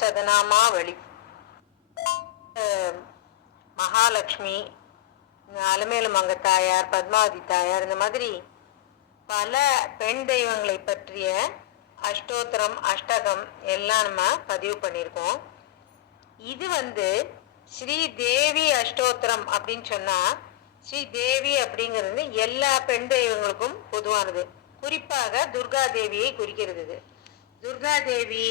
சதனாமாவளி. மகாலட்சுமி அலமேலு மங்க தாயார் பத்மாவதி தாயார் இந்த மாதிரி பல பெண் தெய்வங்களை பற்றிய அஷ்டோத்திரம் அஷ்டகம் எல்லாம் நம்ம பதிவு பண்ணியிருக்கோம். இது வந்து ஸ்ரீ தேவி அஷ்டோத்திரம் அப்படின்னு சொன்னால் ஸ்ரீ தேவி அப்படிங்கிறது எல்லா பெண் தெய்வங்களுக்கும் பொதுவானது. குறிப்பாக துர்கா தேவியை குறிக்கிறது இது. துர்கா தேவி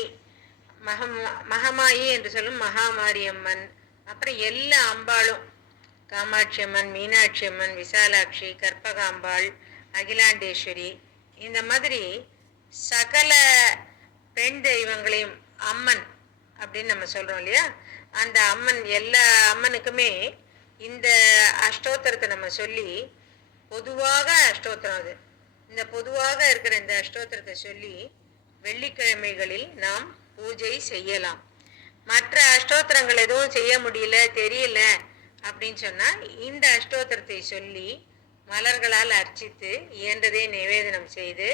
மகம் மகமாயி என்று சொல்லும் மகாமாரி அம்மன் அப்புறம் எல்லா அம்பாளும் காமாட்சி அம்மன் மீனாட்சி அம்மன் விசாலாட்சி கற்பகாம்பாள் அகிலாண்டேஸ்வரி இந்த மாதிரி சகல பெண் தெய்வங்களையும் அம்மன் அப்படின்னு நம்ம சொல்கிறோம் இல்லையா? அந்த அம்மன் எல்லா அம்மனுக்குமே இந்த அஷ்டோத்திரத்தை நம்ம சொல்லி பொதுவாக அஷ்டோத்திரம் அது. இந்த பொதுவாக இருக்கிற இந்த அஷ்டோத்திரத்தை சொல்லி வெள்ளிக்கிழமைகளில் நாம் பூஜை செய்யலாம். மற்ற அஷ்டோத்திரங்கள் எதுவும் செய்ய முடியல தெரியல அப்படின்னு சொன்னால் இந்த அஷ்டோத்திரத்தை சொல்லி மலர்களால் அர்ச்சித்து இயன்றதை நிவேதனம் செய்து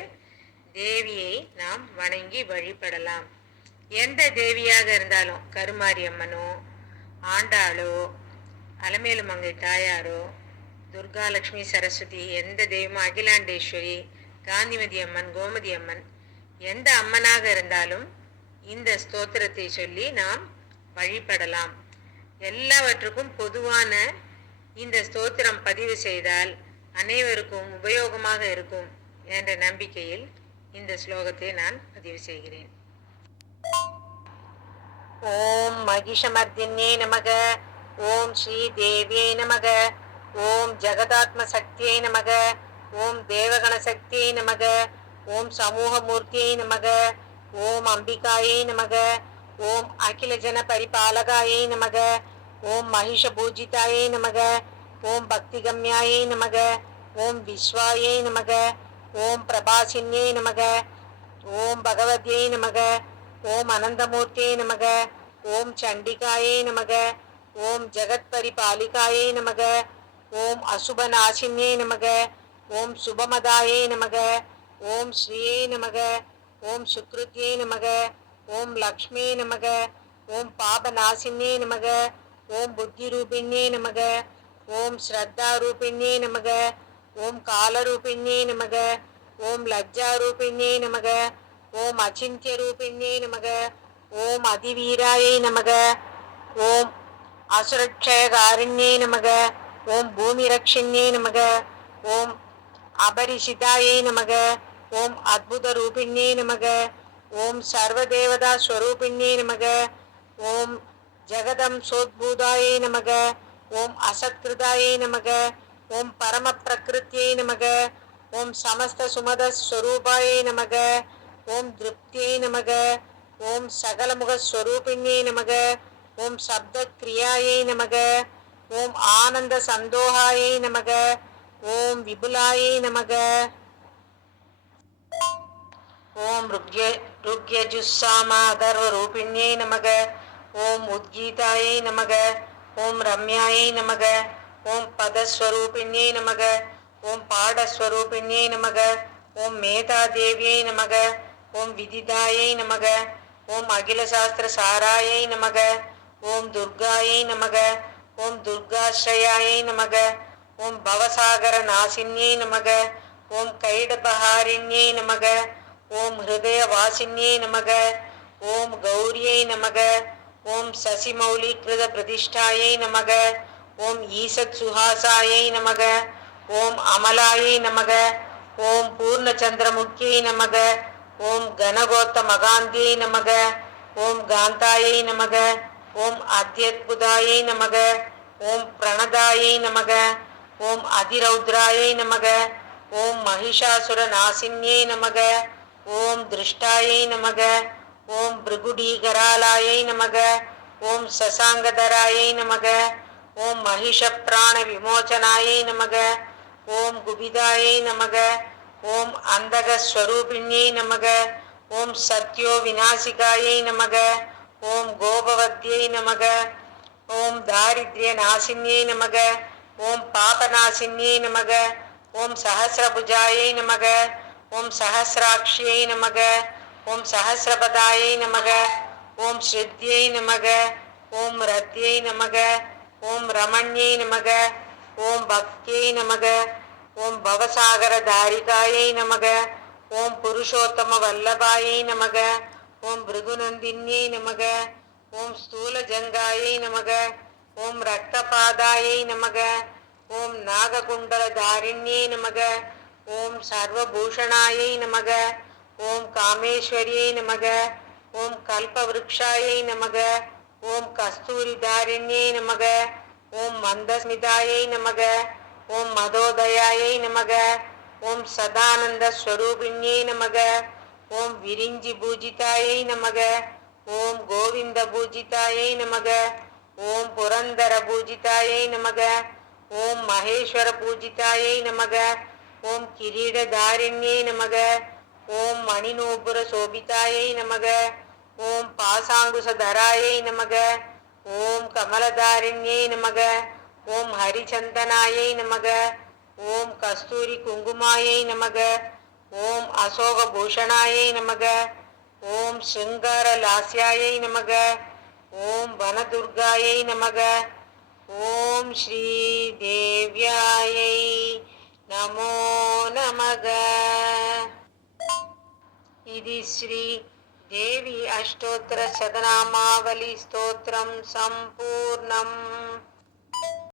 தேவியை நாம் வணங்கி வழிபடலாம். எந்த தேவியாக இருந்தாலும் கருமாரி அம்மனோ ஆண்டாளோ அலமேலுமங்கை தாயாரோ தாயாரோ துர்காலட்சுமி சரஸ்வதி எந்த தெய்வமோ அகிலாண்டேஸ்வரி காந்திமதி அம்மன் கோமதி அம்மன் எந்த அம்மனாக இருந்தாலும் இந்த ஸ்தோத்திரத்தை சொல்லி நாம் வழிபடலாம். எல்லாவற்றுக்கும் பொதுவான இந்த ஸ்தோத்திரம் பதிவு செய்தால் அனைவருக்கும் உபயோகமாக இருக்கும் என்ற நம்பிக்கையில் இந்த ஸ்லோகத்தை நான் பதிவு செய்கிறேன். ஓம் மகிஷமர்தின்யே நமக ஓம் ஸ்ரீ தேவியை நமக ஓம் ஜெகதாத்ம சக்தியை நமக ஓம் தேவகண சக்தியை நமக ஓம் சமூகமூர்த்தியை நமக ஓம் அம்பிகாயை நமக ஓம் அகில ஜன பரிபாலகாயை நமக ஓம் மகிஷ பூஜிதாயை நமக ஓம் பக்திகம்யாயை நமக ஓம் விஸ்வாயை நமக ஓம் பிரபாசின்யை நமக ஓம் பகவத்யை நமக ஓம் அனந்தமூர்த்தியை நமக ஓம் சண்டிகாயை நமக ஓம் ஜெகத் பரிபாலிகாயை நமக ஓம் அசுபநாசின்யை நமக ஓம் சுபமதாயை நமக ஓம் ஸ்ரீயை நமக ஓம் சுக்ருத்யே நமக ஓம் லக்ஷ்மியே நமக ஓம் பாபநாசினே நமக ஓம் புத்தி புத்திரூபிண்யே நமக ஓம் ஸ்ரத்தா ஸ்ரத்தாரூபிண்யே நமக ஓம் காலரூபிண்யே நமக ஓம் லஜ்ஜா லஜ்ஜாரூபிண்யே நமக ஓம் அச்சிந்திய அச்சிந்தியரூபிண்யே நமக ஓம் அதிவீராயை நமக ஓம் அசுரக்ஷயகாரிண்யே நமக ஓம் பூமிரக்ஷிண்யே நமக ஓம் அபரிஷிதாயை நமக ஓம் அத்புத ரூபிண்யே நமக ஓம் சர்வதேவதா ஸ்வரூபிண்யே நமக ஓம் ஜெகதம் சோத்பூதாயை நமக ஓம் அசத்கிருதாயை நமக ஓம் பரம பிரகிருத்தியை நமக ஓம் சமஸ்த சுமத ஸ்வரூபாயை நமக ஓம் திருப்தியை நமக ஓம் சகலமுக ஸ்வரூபிணியை நமக ஓம் சப்த கிரியாயை நமக ஓம் ஆனந்த சந்தோகாயை நமக ஓம் விபுலாயை நமக ஓம் ருக்ய ருக்யஜுஸ்ஸாம அதர்வரூபிண்யை நமக ஓம் உத்கீதாயை நமக ஓம் ரம்யாயை நமக ஓம் பதஸ்வரூபிணியை நமக ஓம் பாடஸ்வரூபிணியை நமக ஓம் மேதாதேவியை நமக ஓம் விதிதாயை நமக ஓம் அகிலசாஸ்திர சாராயை நமக ஓம் துர்காயை நமக ஓம் துர்காஸ்ரயாயை நமக ஓம் பவசாகர நாசின்யை நமக ஓம் கைடபஹாரிண்யை நமக ஓம் ஹிருதய வாசின்யை நமக ஓம் கௌரியை நமக ஓம் சசிமௌலீகிருத பிரதிஷ்டாயை நமக ஓம் ஈசத் சுஹாசாயை நமக ஓம் அமலாயை நமக ஓம் பூர்ணச்சந்திரமுக்கியை நமக ஓம் கணகோத்த மகாந்தியை நமக ஓம் காந்தாயை நமக ஓம் அத்தியத்புதாயை நமக ஓம் பிரணதாயை நமக ஓம் அதிரௌத்ராயை நமக ஓம் மகிஷாசுர நாசின்யை நமக ஓம் திருஷ்டாயை நமக ஓம் பிருகுடீகராலாயை நமக ஓம் சசாங்கதராயை நமக ஓம் மகிஷ பிராண விமோச்சனாயை நமக ஓம் குபிதாயை நமக ஓம் அந்தகஸ்வரூபிணியை நமக ஓம் சத்யோ விநாசிகாயை நமக ஓம் கோபவத்யை நமக ஓம் தாரித்ய நாசின்யை நமக ஓம் பாபநாசின்யை நமக ஓம் சஹசிரபுஜாயை நமக ஓம் சஹசிராட்சியை நமக ஓம் சஹசிரபதாயை நமக ஓம் ஸ்ருத்யை நமக ஓம் ரத்யை நமக ஓம் ரமண்யை நமக ஓம் பக்தியை நமக ஓம் பவசாகர தாரிகாயை நமக ஓம் புருஷோத்தம வல்லபாயை நமக ஓம் பிருகுநந்தின்யை நமக ஓம் ஸ்தூல ஜங்காயை நமக ஓம் ரக்தபாதாயை நமக ஓம் நாககுண்டலதாரிண்யை நமக ஓம் சர்வபூஷணாயை நமக ஓம் காமேஸ்வரியை நமக ஓம் கல்பவருஷாயை நமக ஓம் கஸ்தூரிதாரிண்யை நமக ஓம் மந்தஸ்மிதாயை நமக ஓம் மதோதயாயை நமக ஓம் சதானந்த ஸ்வரூபிணியை நமக ஓம் விரிஞ்சி பூஜிதாயை நமக ஓம் கோவிந்த பூஜிதாயை நமக ஓம் புரந்தர பூஜிதாயை நமக ஓம் மகேஸ்வர பூஜிதாயை நமக ஓம் கிரீடதாரிண்யை நமக ஓம் மணிநூபுர சோபிதாயை நமக ஓம் பாசாங்குசதராயை நமக ஓம் கமலதாரிண்யை நமக ஓம் ஹரிச்சந்தனாயை நமக ஓம் கஸ்தூரி குங்குமாயை நமக ஓம் அசோக பூஷணாயை நமக ஓம் ஸ்ருங்கார லாஸ்யாயை நமக ஓம் வனதுர்காயை நமக. ஓம் ஸ்ரீ தேவ்யாயை நமோ நமக. இது ஸ்ரீ देवी अष्टोत्तरशतनामावलिस्तोत्रं सम्पूर्णम्